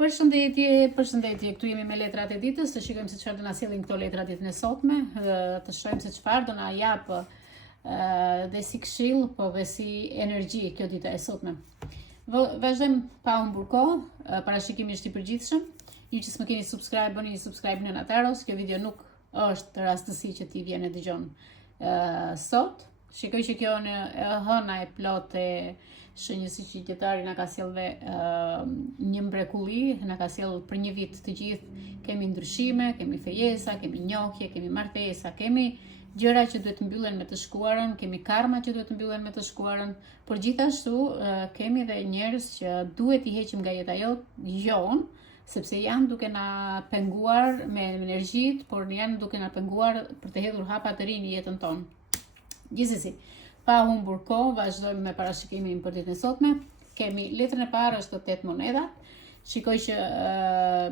Përshëndetje, këtu jemi me letrat e ditës, të shikojmë se çfarë do na sjellin këto letra ditën e sotme, të shohim se çfarë do na jap dhe si këshill, po dhe si energji kjo dita e sotme. Vazhdojmë pa humbur kohë, parashikimi është i përgjithshëm. Ju që s'më keni subscribe, bëni subscribe në Nataros, kjo video nuk është rastësi që ti vjen e dëgjon sot. Shikoj që kjo në hëna e plotë shënjësi që qytetari na ka sjell një mrekulli, na ka sjell për një vit të gjithë kemi ndryshime, kemi fejesa, kemi njohje, kemi martesa, kemi gjëra që duhet mbyllen me të shkuarën, kemi karma që duhet mbyllen me të shkuarën, por gjithashtu kemi dhe njerëz që duhet i heqim nga jeta jon, sepse janë duke na penguar me energjitë, por janë duke na penguar për të hedhur hapa të rinj në jetën tonë. Gjithsesi, pa humbur kohë, vazhdojmë me parashikimin për ditën e sotme. Kemi letrën e parë është 8 monedha. Shikoj që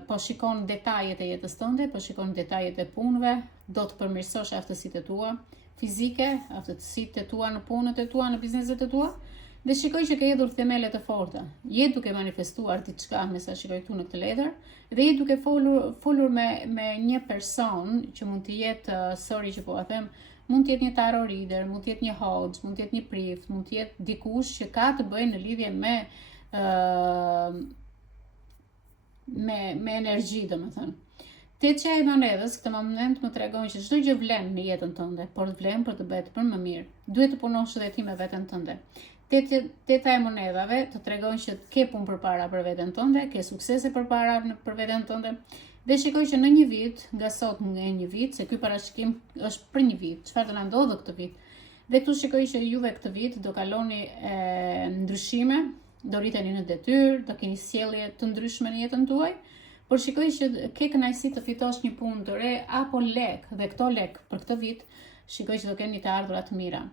po shikon detajet e jetës tënde, po shikon detajet e punëve, do të përmirësosh aftësitë e tua fizike, aftësitë e tua në punët e tua, në bizneset e tua, dhe shikoj që ke hedhur themele të forta. Je duke manifestuar diçka me sa shikoj këtu në këtë letër, dhe je duke folur me një person që mund të jetë, që po a them, mund të jetë një tarot reader, mund të jetë një hoxh, mund të jetë një prift, mund të jetë dikush që ka të bëjë në lidhje me energji, domethënë. Tetja e monedhës këtë moment më tregon që çdo gjë vlen në jetën tënde, por vlen për të bërë për më mirë. Duhet të punosh edhe ti me veten tënde. Teta e monedhave të tregon që ke punë përpara për veten tënde, ke suksese përpara për veten tënde. Dhe shikoj që në një vit, nga sot në një vit, se ky parashikim është për një vit, çfarë do na ndodhë këtë vit. Dhe këtu shikoj që juve këtë vit do kaloni ndryshime, do rriteni në detyrë, do keni sjellje të ndryshme në jetën tuaj, por shikoj që ke kënaqësi të fitosh një punë të re apo lek, dhe këto lek për këtë vit shikoj që do keni të ardhura të mira.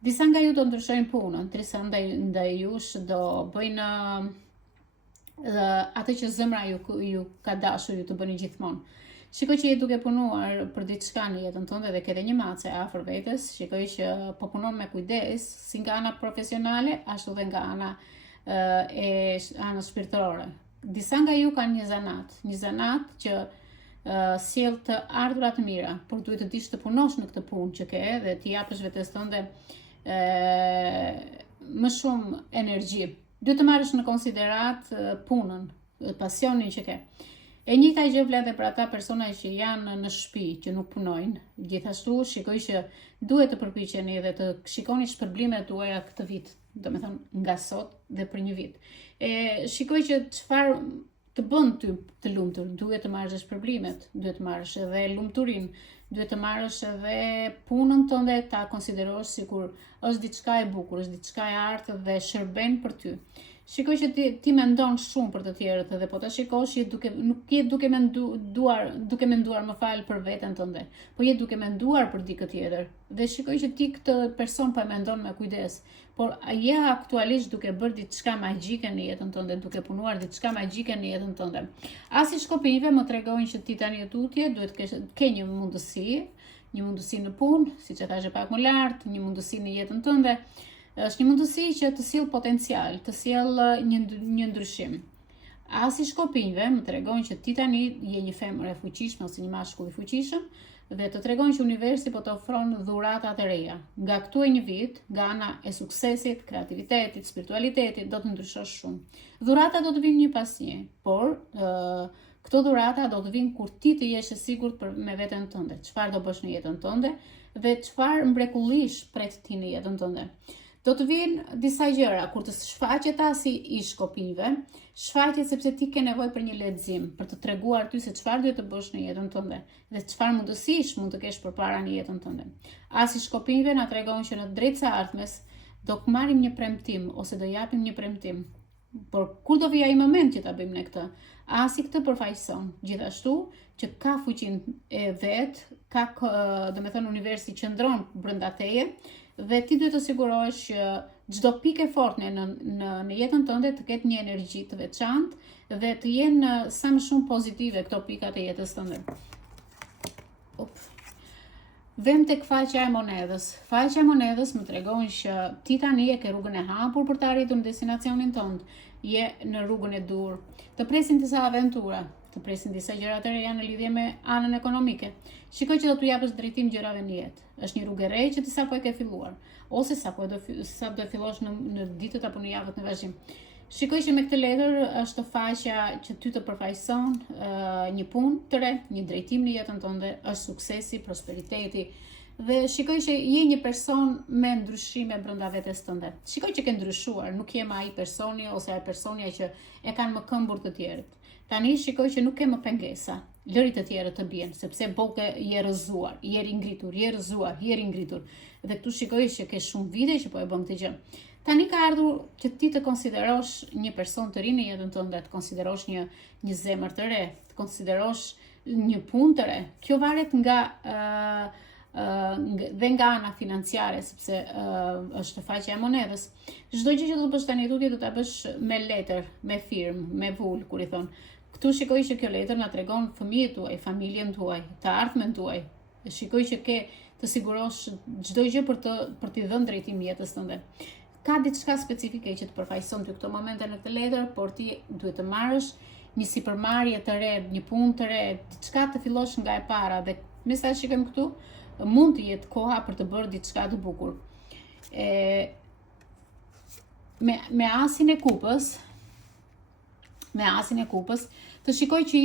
Disa nga ju do ndryshojnë punën, disa ndaj jush do bëjnë atë që zemra ju ka dashur ju të bëni gjithmonë. Shikoj që je duke punuar për diçka në jetën tënde dhe ke edhe një mace afër vetes. Shikoj që po punon me kujdes, si nga ana profesionale, ashtu dhe nga ana ana shpirtërore. Disa nga ju kanë një zanat që sjell të ardhurat të mira, por duhet të dish të punosh në këtë punë që ke dhe të japësh vetes tënde më shumë energji. Duhet të marrësh në konsiderat punën, pasionin që ke. E njëjta gjë vlen edhe për ata persona që janë në shtëpi, që nuk punojnë. Gjithashtu shikoj që duhet të përpiqeni dhe të shikoni shpërblimet tuaja këtë vit, domethënë nga sot dhe për një vit. Shikoj që çfarë të bën ty të lumtur, duhet të marrësh shpërblimet, duhet të marrësh edhe lumturinë, duhet të marrësh edhe punën tënde, ta konsiderosh sikur është diçka e bukur, është diçka e artë dhe shërben për ty. Shikoj që ti mendon shumë për të tjerët dhe po ta shikosh nuk je duke menduar më fal për veten tënde, po je duke menduar për dikë tjetër. Dhe shikoj që ti këtë person po e mendon me kujdes, por je aktualisht duke bërë diçka magjike në jetën tënde, duke punuar diçka magjike në jetën tënde. As i shkopinjve më tregojnë që ti tani tutje duhet ke një mundësi në punë, siç e thashë pak më lart, një mundësi në jetën tënde. Është një mundësi që të sjell potencial, të sjell një ndryshim. As i shkopinjve më tregojnë që ti tani je një femër e fuqishme ose një mashkull i fuqishëm dhe të tregojnë që universi po të ofron dhurata të reja. Nga këtu e një vit, nga ana e suksesit, kreativitetit, spiritualitetit, do të ndryshosh shumë. Dhurata do të vinë një pas një, por këto dhurata do të vinë kur ti të jesh e sigurt me veten tënde, çfarë do bësh në jetën tënde dhe çfarë mrekullish pret ti në jetën tënde. Do të vinë disa gjëra, kur të shfaqet asi i shkopinjve, shfaqet sepse ti ke nevojë për një lexim, për të treguar ty se çfarë duhet të bësh në jetën tënde dhe çfarë mundësish mund të kesh përpara në jetën tënde. Asi i shkopinjve na tregon që në drejtë së ardhmes do të marrim një premtim ose do japim një premtim. Por kur do vijë ai moment që ta bëjmë ne këtë? Asi këtë përfaqëson. Gjithashtu që ka fuqinë e vet, ka domethënë universi qëndron brenda teje. Dhe ti duhet të sigurohesh që çdo pikë e fortë në jetën tënde të ketë një energji të veçantë dhe të jenë sa më shumë pozitive këto pikat e jetës tënde. Vem tek faqja e monedhës. Faqja e monedhës më tregon që ti tani e ke rrugën e hapur për të arritur në destinacionin tënd. Je në rrugën e dur. Të presin disa aventura, të presin disa gjëra të reja në lidhje me anën ekonomike. Shikoj që do t'u japësh drejtim gjërave në jetë. Është një rrugë e re që ti sapo e ke filluar, ose sapo do fillosh në ditët apo në javët në vazhdim. Shikoj që me këtë letër është faqja që ty të përfaqëson një punë të re, një drejtim në jetën tënde, është suksesi, prosperiteti. Dhe shikoj që je një person me ndryshime brenda vetes tënde. Shikoj që ke ndryshuar, nuk je më ai personi ose ai personja që e kanë më këmbur të tjerët. Tani shikoj që nuk ke më pengesa. Lëri të tjerët të bien, sepse boke je rrëzuar, je ringritur, je rrëzuar, je ringritur. Dhe këtu shikoj që ke shumë vite që po e bën këtë gjë. Tani ka ardhur që ti të konsiderosh një person të ri në jetën tënde, të konsiderosh një zemër të re, të konsiderosh një punë të re. Kjo varet dhe nga ana financiare, sepse është faqja e monedhës. Çdo gjë që do të bësh tani tutje do ta bësh me letër, me firmë, me vul, kur i thon. Këtu shikoj që kjo letër na tregon fëmijët tuaj, familjen tuaj, të ardhmen tuaj. Shikoj që ke të sigurosh çdo gjë për t'i dhënë drejtim jetës tënde. Ka diçka specifike që të përfaqëson ty këto momente në këtë letër, por ti duhet të marrësh një sipërmarrje të re, një punë të re, diçka të fillosh nga e para dhe me sa shikojmë këtu, mund të jetë koha për të bërë diçka të bukur. Me asin e kupës, të shikoj që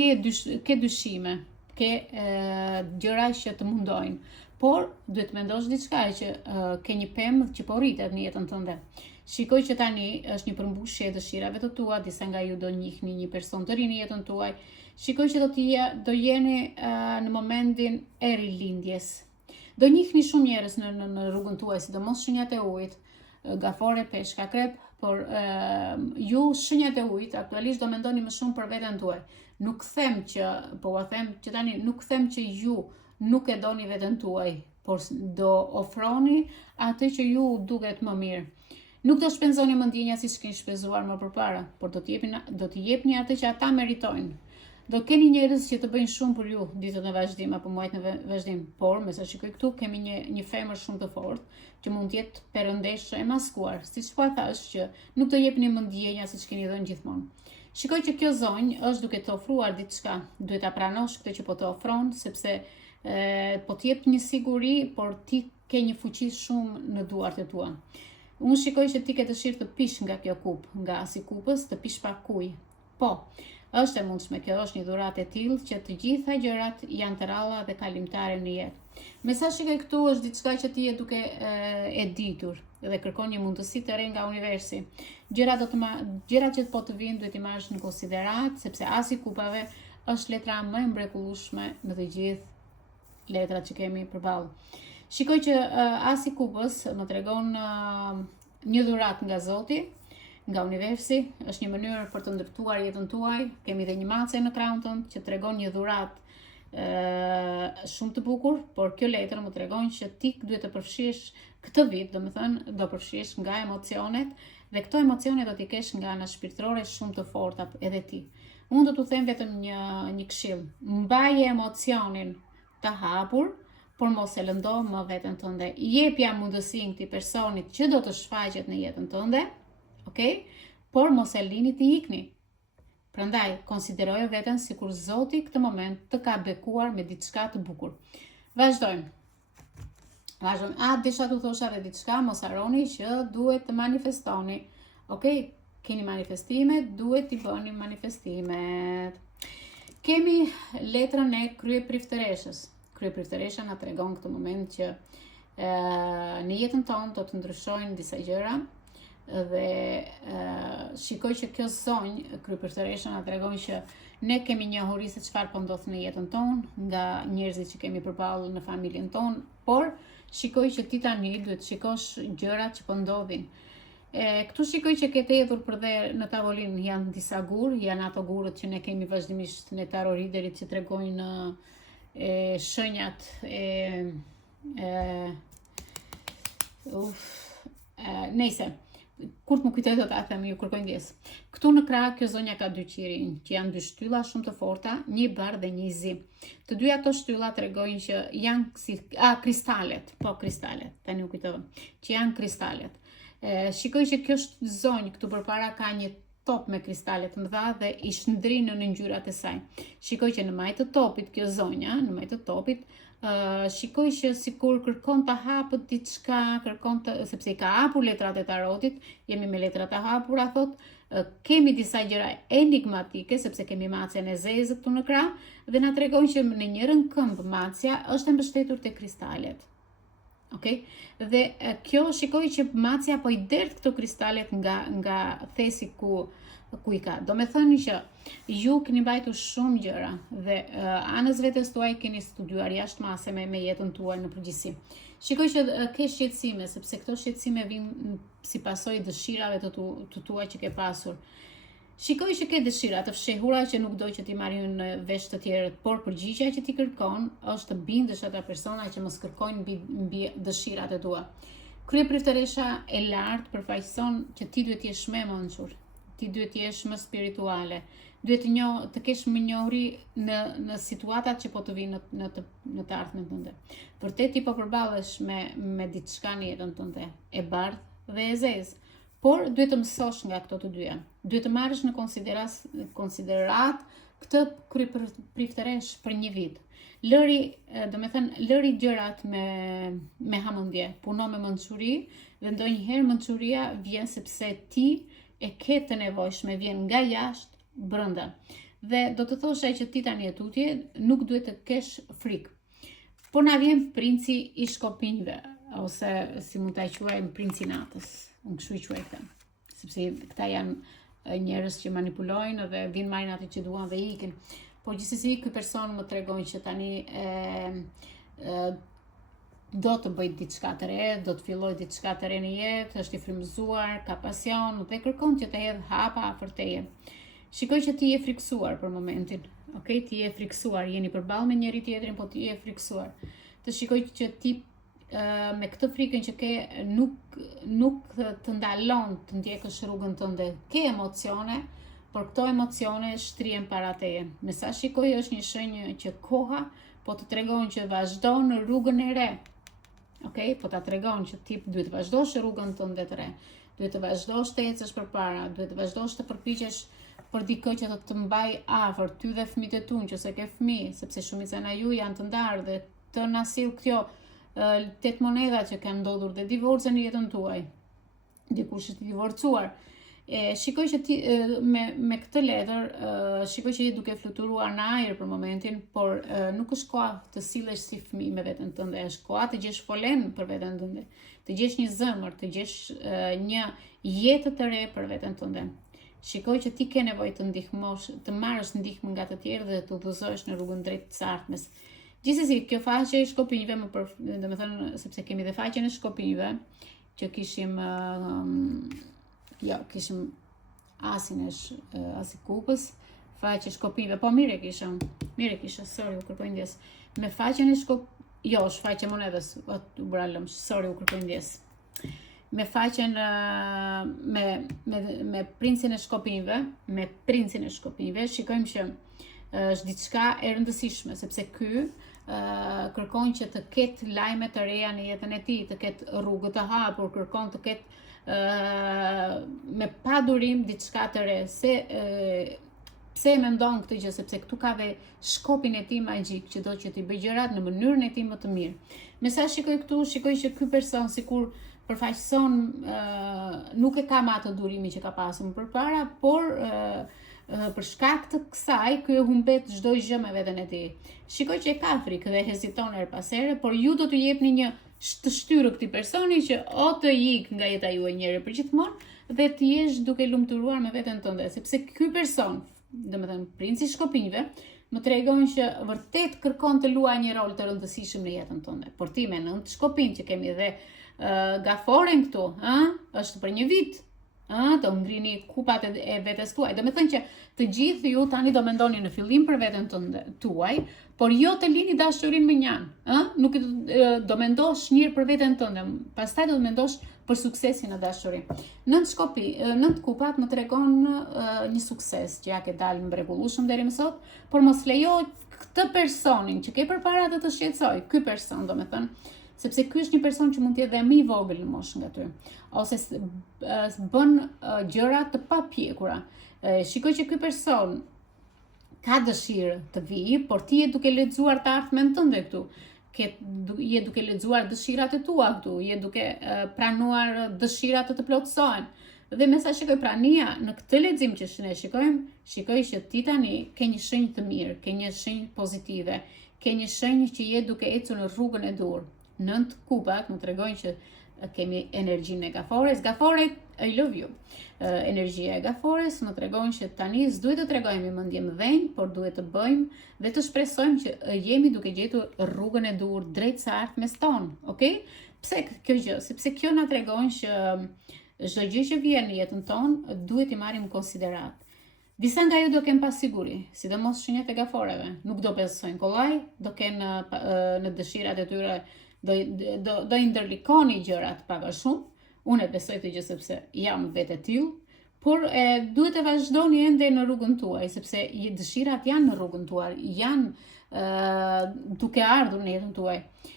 ke dyshime, ke gjëra që të mundojnë. Por, duhet mendosh diçka që ke një pemë që po rritet në jetën tënde. Shikoj që tani është një përmbushje e dëshirave të tua, disa nga ju do njihni një person të ri në jetën tuaj. Shikoj që do jeni në momentin e rilindjes. Do njihni shumë njerëz në rrugën tuaj, sidomos shenjat e ujit, gafore, peshk, akrep, por ju shenjat e ujit aktualisht do mendoni më shumë për veten tuaj. Nuk them që tani nuk them që ju nuk e doni veten tuaj, por do ofroni atë që ju duket më mirë. Nuk do shpenzoni më ndjenja siç keni shpenzuar më përpara, por do t'i jepni atë që ata meritojnë. Do keni njerëz që të bëjnë shumë për ju ditët në vazhdim apo muajt në vazhdim, por me sa shikoj këtu kemi një femër shumë të fortë që mund të jetë perëndeshë e maskuar, siç po thash që nuk do jepni më ndjenja siç keni dhënë gjithmonë. Shikoj që kjo zonjë është duke të ofruar diçka, duhet ta pranosh këtë që po të ofron, sepse po t'jep një siguri, por ti ke një fuqi shumë në duart e tua. Unë shikoj që ti ke dëshirë të pish nga kjo kupë, nga asi kupës, të pish pak ujë. Po, është e mundshme, kjo është një dhuratë e tillë që të gjitha gjërat janë të ralla dhe kalimtare në jetë. Me sa shikoj këtu është diçka që ti je duke e ditur dhe kërkon një mundësi të re nga universi. Gjërat që po të vinë duhet i marrësh në konsiderat, sepse asi kupave është letra më e mrekullueshme në të gjithë letrat që kemi përballë. Shikoj që asi kupës më tregon një dhuratë nga Zoti, nga universi, është një mënyrë për të ndërtuar jetën tuaj. Kemi edhe një mace në krahun tënd që tregon një dhuratë shumë të bukur, por kjo letër më tregon që ti duhet të përfshish këtë vit, domethënë do përfshish nga emocionet dhe këto emocione do t'i kesh nga ana shpirtërore shumë të forta edhe ti. Unë do t'u them vetëm një këshill. Mbaje emocionin të hapur, por mos e lëndo më veten tënde. Jepja mundësinë këtij personit që do të shfaqet në jetën tënde, okay? Por mos e lini të ikni. Prandaj, konsideroje veten sikur Zoti këtë moment të ka bekuar me diçka të bukur. Vazhdojmë. Desha t'u thosha edhe diçka, mos harroni që duhet të manifestoni. Okay? Keni manifestimet, duhet t'i bëni manifestimet. Kemi letrën e kryepriftëreshës. Kryepriftëresha na tregon këtë moment që në jetën tonë do të ndryshojnë disa gjëra dhe shikoj që kjo zonjë, kryepriftëresha na tregon që ne kemi njohuri se çfarë po ndodh në jetën tonë nga njerëzit që kemi përballur në familjen tonë, por shikoj që ti tani duhet shikosh gjërat që po ndodhin. Këtu shikoj që ke hedhur për dhe në tavolinë janë disa gur, janë ato gurët që ne kemi vazhdimisht në tarot readerit që tregojnë shenjat nejse. kur të më kujtoj do ta them, ju kërkoj ndjes. Këtu në krah kjo zonja ka dy qirin, që janë dy shtylla shumë të forta, një bardh dhe një zi. Të dy ato shtylla tregojnë që janë si kristalet, po kristalet, tani u kujtova, që janë kristalet. Shikoj që kjo zonjë këtu përpara ka një top me kristale të mëdha dhe i shndrin në ngjyrat e saj. Shikoj që në majtë të topit kjo zonja, në majtë të topit, shikoj që sikur kërkon të hapët diçka, sepse i ka hapur letrat e tarotit, jemi me letrat e hapura, thot, kemi disa gjëra enigmatike, sepse kemi macjen e zezë këtu në krah, dhe na tregon që në njërin këmbë macja është e mbështetur te kristalet. Okay? Dhe kjo shikoj që macja po i derdh këto kristalet nga thesi ku i ka. Do me thënë që ju keni mbajtur shumë gjëra dhe anës vetes tuaj keni studiuar jashtëmase me jetën tuaj në përgjithësi. Shikoj që ke shqetësime, sepse këto shqetësime vijnë si pasojë dëshirave të tua që ke pasur. Shikoj që ke dëshira të fshehura që nuk do që ti marrin në vesh të tjerët, por përgjigjja që ti kërkon është të bindesh ata persona që mos kërkojnë mbi dëshirat e tua. Kryepriftëresha e lartë përfaqëson që ti duhet të jesh më mençur, ti duhet të jesh më spirituale, duhet të kesh më njohuri në situatat që po të vinë në të ardhmen tënde. Vërtet ti po përballesh me diçka në jetën tënde, e bardhë dhe e zezë. Por duhet të mësosh nga këto të dyja. Duhet të marrësh në konsiderat këtë kryepriftëresh për një vit. Lëri gjërat me hamendje, puno me mençuri dhe ndonjëherë mençuria vjen sepse ti e ke të nevojshme, vjen nga jashtë brenda. Dhe do të thosha që ti tani e tutje nuk duhet të kesh frikë. Por na vjen princi i shkopinjve, ose si mund ta quajmë princi natës. Unë kështu i quaj këta, sepse këta janë njerëz që manipulojnë dhe vinë marrin atë që duan dhe ikin. Po gjithsesi ky person më tregon që tani do të bëj diçka të re, do të filloj diçka të re në jetë, është i frymëzuar, ka pasion dhe kërkon që të hedh hapa afër teje. Shikoj që ti je friksuar për momentin, okay? Ti je friksuar, jeni përballë me njëri tjetrin, po ti je friksuar. Të shikoj që ti me këtë frikën që ke nuk të ndalon të ndjekësh rrugën tënde. Ke emocione, por këto emocione shtrihen para teje. Me sa shikoj është një shenjë që koha po të tregon që vazhdo në rrugën e re. Okay? Po ta tregon që ti duhet të vazhdosh rrugën tënde të re. Duhet të vazhdosh të ecësh përpara, duhet të vazhdosh të përpiqesh për dikë që të mbaj afër ty dhe fëmijët e tu, nëse ke fëmijë, sepse shumica nga ju janë të ndarë dhe të na sill kjo 8 monedha që kanë ndodhur dhe divorce në jetën tuaj. Dikush është i divorcuar. Shikoj që ti me këtë letër, shikoj që je duke fluturuar në ajër për momentin, por nuk është koha të sillesh si fëmijë me veten tënde, është koha të gjesh folen për veten tënde, të gjesh një zemër, të gjesh një jetë të re për veten tënde. Shikoj që ti ke nevojë të marrësh ndihmë nga të tjerë dhe të udhëzohesh në rrugën drejt të ardhmes. Gjithsesi, kjo faqe e shkopinjve domethënë sepse kemi dhe faqen e shkopinjve që kishim asin i kupës, faqe shkopinjve, po mirë e kisha, sorry, u kërkoj ndjes. Me faqen e është faqe monedhës, u bralëm, sorry, u kërkoj ndjes. Me faqen me princin e shkopinjve, shikojmë që është diçka e rëndësishme, sepse ky kërkon që të ketë lajme të reja në jetën e tij, të ketë rrugë të hapur, kërkon të ketë me padurim diçka të re. Pse e mendon këtë gjë? Sepse këtu ka dhe shkopin e tij magjik që do që t'i bëj gjërat në mënyrën e tij më të mirë. Me sa shikoj këtu, shikoj që ky person sikur përfaqëson nuk e ka më atë durimin që ka pasur më përpara, por për shkak të kësaj, ky e humbet çdo gjë me veten e tij. Shikoj që e ka frikë dhe heziton her pas here, por ju do t'u jepni një të shtyrë këtij personi që o të ik nga jeta juaj njëri për gjithmonë dhe të jesh duke lumturuar me veten tënde, sepse ky person, domethënë princi i shkopinjve, më tregon që vërtet kërkon të luajë një rol të rëndësishëm në jetën tënde. Por ti me 9 shkopinj që kemi dhe gaforen këtu, është për një vit. të ngrini kupat e vetes tuaj. Do me thënë që të gjithë ju tani do mendoni në fillim për veten tuaj, por jo të lini dashurinë me njën. Nuk do mendosh mirë për veten tënde, pastaj do të mendosh për suksesin e dashurisë. 9 kupat më tregon një sukses që ja ke dalë mrekullueshëm deri më sot, por mos lejo këtë personin që ke përpara të shqetësoj, ky person, do me thënë, sepse ky është një person që mund të jetë dhe më i vogël në moshë nga ty, ose bën gjëra të papjekura. Shikoj që ky person ka dëshirë të vijë, por ti je duke lexuar të ardhmen tënde këtu. Je duke lexuar dëshirat e tua këtu, je duke pranuar dëshirat të plotësohen. Dhe me sa shikoj prania në këtë lexim që ne shikojmë, shikoj që ti tani ke një shenjë të mirë, ke një shenjë pozitive, ke një shenjë që je duke ecur në rrugën e dur. 9 kupat më tregojnë që kemi energjinë e Gafores. Gaforet, I love you. Energjia e Gafores më tregon që tani s'duhet të tregojmë mendje më vënë, por duhet të bëjmë dhe të shpresojmë që jemi duke gjetur rrugën e dur drejt së ardhmes tonë, okay? Pse kjo gjë? Sepse kjo na tregon që çdo gjë që vjen në jetën tonë duhet i marrim në konsiderat. Disa nga ju do kenë pasiguri, sidomos shenjat e gaforeve, nuk do besojnë kollaj, do kenë në dëshirat e tyre, do i ndërlikoni gjërat pak a shumë. Unë e besoj të gjë sepse jam vetë e tillë, por duhet të vazhdoni ende në rrugën tuaj, sepse dëshirat janë në rrugën tuaj, janë duke ardhur në jetën tuaj.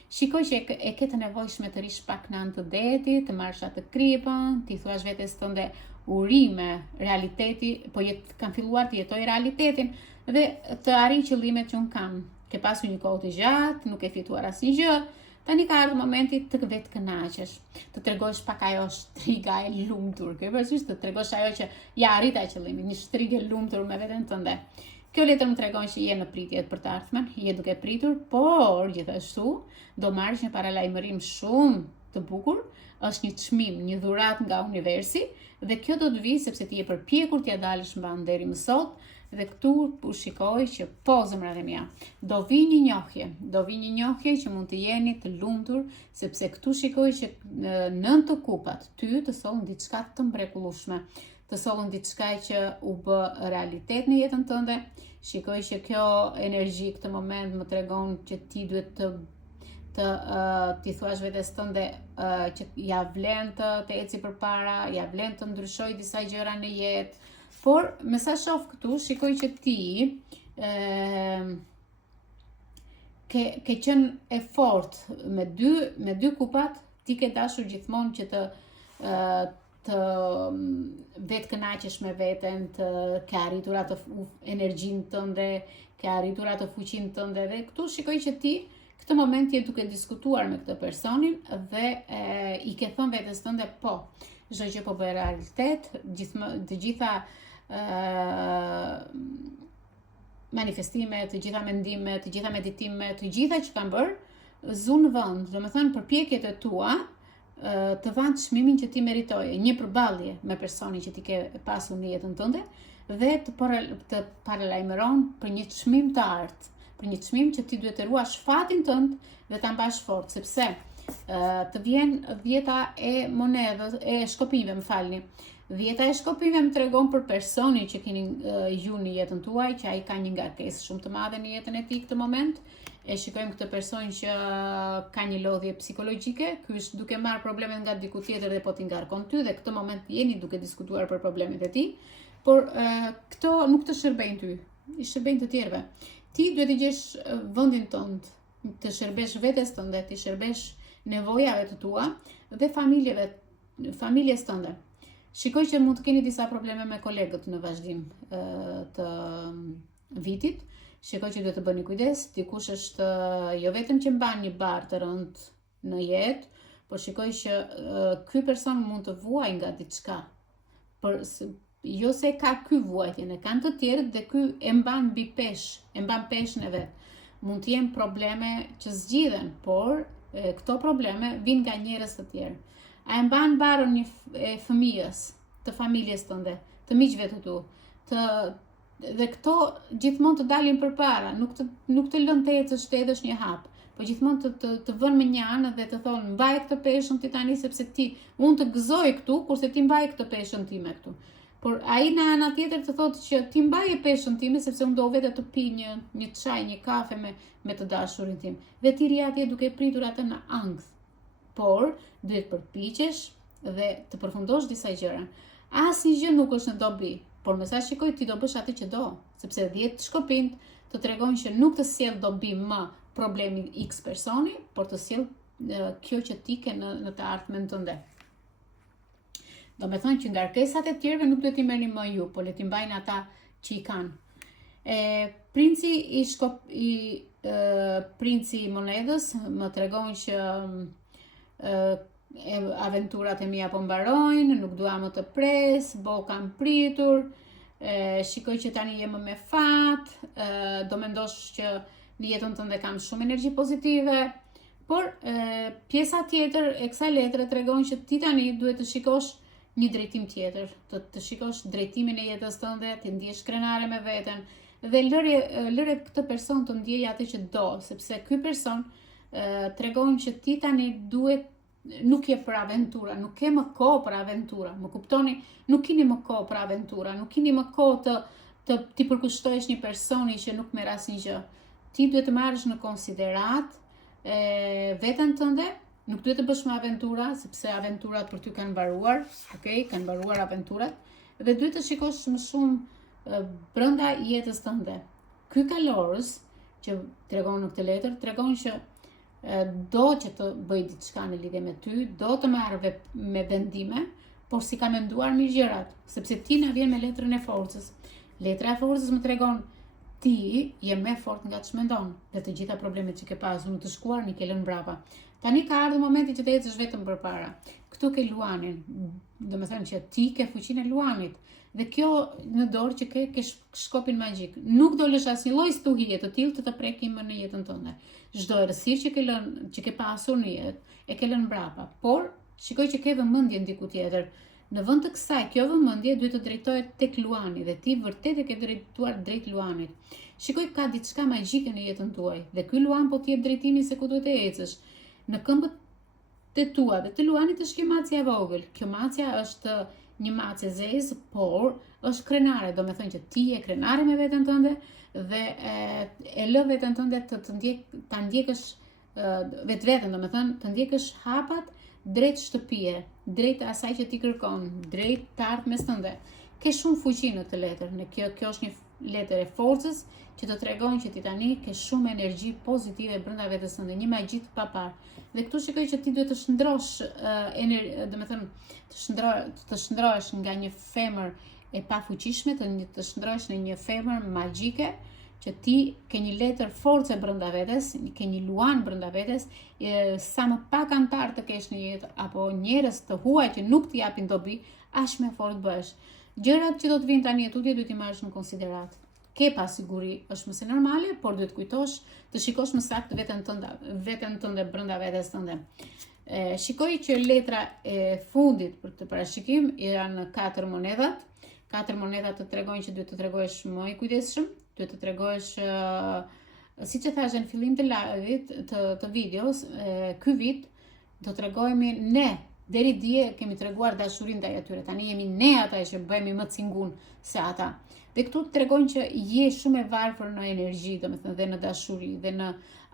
Shikoj që e ke të nevojshme të rish pak në anë të detit, të marrësh atë kripën, ti thuash vetes tënde urime, realiteti, po kam filluar të jetoj realitetin dhe të arrij qëllimet që unë kam. Ke pasur një kohë të gjatë, nuk e fituar asnjë gjë. Tani ka ardhur momenti të vetë kënaqesh, të tregosh pak ajo shtriga e lumtur, të tregosh ajo që ja arrita qëllimin, një shtrigë e lumtur me veten tënde. Kjo letër më tregon që je në pritje për të ardhmen, je duke pritur, por gjithashtu do marrësh një paralajmërim shumë të bukur, është një çmim, një dhuratë nga universi, dhe kjo do të vijë sepse ti je përpjekur t'ia dalësh mban deri më sot. Dhe këtu u shikoj që po zemrat e mia, do vi një njohje që mund të jeni të lumtur, sepse këtu shikoj që 9 kupat ty të sollën diçka të mrekullueshme, të sollën diçka që u bë realitet në jetën tënde. Shikoj që kjo energji këtë moment më tregon që ti duhet ti thuash vetes tënde që ja vlen të eci përpara, ja vlen të ndryshoj disa gjëra në jetë. Por, me sa shoh këtu, shikoj që ti ke qenë e fortë me dy kupat, ti ke dashur gjithmonë që të vetë kënaqesh me veten, të ke arritur atë energjinë tënde, ke arritur atë fuqinë tënde, dhe këtu shikoj që ti këtë moment je duke diskutuar me këtë personin dhe i ke thënë vetes tënde po, çdo gjë po bëhet realitet, të gjitha manifestimet, të gjitha mendimet, të gjitha meditimet, të gjitha që kanë bërë zunë vend, do me thënë përpjekjet e tua të vanë çmimin që ti meritoje, një përballje me personin që ti ke pasur në jetën tënde dhe të paralajmëron për një çmim të ardhmë, për një çmim që ti duhet të ruash fatin tënd dhe ta mbash fort, sepse të vjen dhjeta e monedhës, e shkopimeve, më falni. Dhjeta e shkopimeve më tregon për personin që keni ju në jetën tuaj, që ai ka një ngarkesë shumë të madhe në jetën e tij këtë moment. E shikojmë këtë person që ka një lodhje psikologjike, ky është duke marrë problemet nga diku tjetër dhe po t'i ngarkon ty, dhe këtë moment jeni duke diskutuar për problemet e tij, por këto nuk të shërbejnë ty, i shërbejnë të tjerëve. Ti duhet të gjesh vendin tënd, të shërbesh vetes tënde, të shërbesh nevojave të tua dhe familjes tënde. Shikoj që mund të keni disa probleme me kolegët në vazhdim të vitit. Shikoj që duhet të bëni kujdes, dikush është jo vetëm që mban një barë të rënd në jetë, por shikoj që ky person mund të vuajë nga diçka. Jo se ka ky vuajtjen, e kanë të tjerët dhe ky e mban mbi peshë, e mban peshën e vet. Mund të jenë probleme që zgjidhen, por këto probleme vijnë nga njerëz të tjerë. A e mban barën e fëmijës, të familjes tënde, të miqve të tu, dhe këto gjithmonë të dalin përpara, nuk të lën të ecësh të edhësh një hap, po gjithmonë të vënë me një anë dhe të thonë mbaj këtë peshën ti tani sepse unë të gëzoj këtu, kurse ti mbaj këtë peshën time këtu. Por ai në ana tjetër të thotë që ti mbaje peshën time sepse unë do vetë të pi një çaj, një kafe me të dashurin tim. Dhe ti ri atje duke pritur atë në ankth. Por duhet përpiqesh dhe të përfundosh disa gjëra. Asnjë gjë nuk është në dobi, por me sa shikoj ti do bësh atë që do, sepse 10 shkopint të tregojnë që nuk të sjell dobi më problemi X personi, por të sjell kjo që ti ke në të ardhmen tënde. Do me thënë që ngarkesat e tjerëve nuk do t'i merrni më ju, por le t'i mbajnë ata që i kanë. Princi princi i monedës më tregon që aventurat e mia po mbarojnë, nuk dua më të pres, kam pritur, shikoj që tani jem me fat, do mendosh që në jetën tënde kam shumë energji pozitive, por pjesa tjetër e kësaj letre tregon që ti tani duhet të shikosh një drejtim tjetër, të shikosh drejtimin e jetës tënde, të ndjesh krenare me veten dhe lëre këtë person të ndjej atë që do, sepse ky person tregon që ti tani nuk je për aventura, nuk ke më kohë për aventura, më kuptoni, nuk keni më kohë për aventura, nuk keni më kohë ti përkushtohesh një personi që nuk merr asnjë gjë. Ti duhet të marrësh në konsiderat veten tënde. Nuk duhet të bësh me aventura, sepse aventurat për ty kanë mbaruar, kanë mbaruar aventurat, dhe duhet të shikosh më shumë brenda jetës tënde. Ky kalorës që tregon në këtë letër, tregon që do që të bëj diçka në lidhje me ty, do të marrë me vendime, por si ka menduar mirë gjërat, sepse ti na vjen me letrën e forcës. Letra e forcës më tregon ti je më fort nga ç'mendon mendon dhe të gjitha problemet që ke pasur në të shkuar i ke lënë mbrapa. Tani ka ardhur momenti që të ecësh vetëm përpara. Këtu ke luanin, domethënë që ti ke fuqinë e luanit dhe kjo në dorë që ke shkopin magjik. Nuk do lësh asnjë lloj stuhie të tillë të prekim në jetën tënde. Çdo errësirë që ke pasur në jetë e ke lënë mbrapa, por shikoj që ke vëmendje ndiku tjetër. Në vend të kësaj, kjo vëmendje duhet të drejtohet tek luani dhe ti vërtet e ke drejtuar drejt luanit. Shikoj ka diçka magjike në jetën tuaj dhe ky luan po t'jep drejtimin se ku duhet të ecësh. Në këmbët e tua dhe të luanit është kjo macja e vogël. Kjo macja është një macje zezë, por është krenare, do me thënë që ti e krenare me veten tënde dhe e lë veten tënde ta ndjekësh vetveten, do me thënë të ndjekësh hapat drejt shtëpie, drejt asaj që ti kërkon, drejt të ardhmes tënde. Ke shumë fuqi në të letër, kjo është një letër e forcës që të tregon që ti tani ke shumë energji pozitive brenda vetes tënde, një magji të papar. Dhe këtu shikoj që ti duhet të shndrosh të shndrohesh nga një femër e pafuqishme, të shndrohesh në një femër magjike, që ti ke një letër force brenda vetes, ke një luan brenda vetes, sa më pak antar të kesh në jetë apo njerëz të huaj që nuk t'i japin dobi, aq më fort bëhesh. Gjërat që do të vinë tani tutje duhet i marrësh në konsiderat. Ke pasiguri, është mëse normale, por duhet kujtosh të shikosh më saktë veten tënde brenda vetes tënde. Shikoj që letra e fundit për këtë parashikim janë 4 monedat. 4 monedat të tregojnë që duhet të tregohesh më i kujdesshëm, duhet të tregohesh siç e thash në fillim të live-it të videos, ky vit do tregojmë ne. Deri dje kemi treguar dashurinë ndaj atyre. Tani jemi ne ata që bëhemi më cingun se ata. Dhe këtu tregojnë që je shumë e varfër në energji, domethënë dhe në dashuri dhe në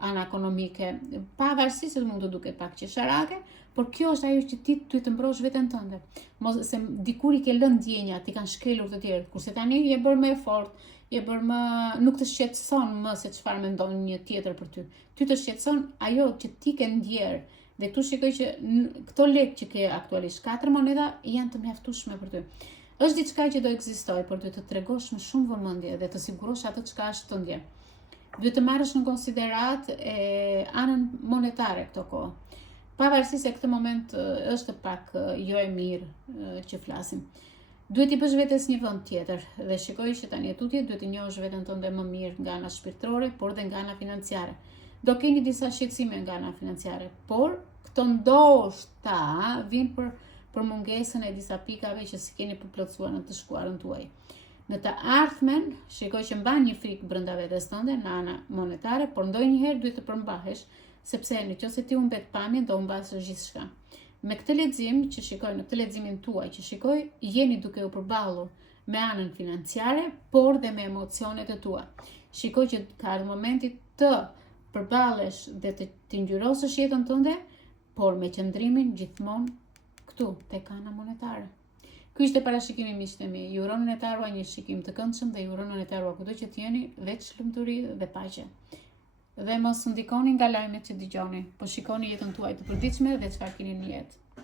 anë ekonomike. Pavarësisht se mund të duket pak qesharake, por kjo është ajo që ti duhet të mbrosh veten tënde. Mos se dikur i ke lënë ndjenja, ti kanë shkelur të tjerë, kurse tani je bërë më fort, je bërë më nuk të shqetëson më se çfarë mendon një tjetër për ty. Ty të shqetëson ajo që ti ke ndjer. Dhe këtu shikoj që këto lekë që ke aktualisht 4 moneda janë të mjaftueshme për ty. Është diçka që do ekzistojë, por duhet të tregosh me shumë vëmendje dhe të sigurosh atë çka është tëndje. Duhet të marrësh në konsiderat anën monetare këto kohë. Pavarësisht se këtë moment është pak jo e mirë që flasim. Duhet i bësh vetes një vend tjetër dhe shikoj që tani tutje duhet të njohësh veten tënde më mirë nga ana shpirtërore, por dhe nga ana financiare. Do keni disa shqetësime nga ana financiare, por këto ndoshta vijnë për mungesën e disa pikave që si keni përplotësuar në të shkuarën tuaj. Në të ardhmen, shikoj që mban një frikë brenda vetes tënde në ana monetare, por ndonjëherë duhet të përmbahesh sepse nëse ti humbet pamjen, do humbasësh gjithçka. Me këtë lexim që shikoj, në këtë leximin tuaj që shikoj, jeni duke u përballur me anën financiare, por dhe me emocionet e tua. Shikoj që ka ardhur momenti të përballesh dhe të ngjyrosësh jetën tënde, por me qëndrimin gjithmonë këtu, tek ana monetare. Ky ishte parashikimi, miqtë e mi. Ju uroj në të arruaj një shikim të këndshëm dhe ju uroj në të arruaj kudo që t'jeni, veç lumturi dhe paqe. Dhe mos ndikoni nga lajmet që dëgjoni, po shikoni jetën tuaj të përditshme dhe çfarë keni në jetë.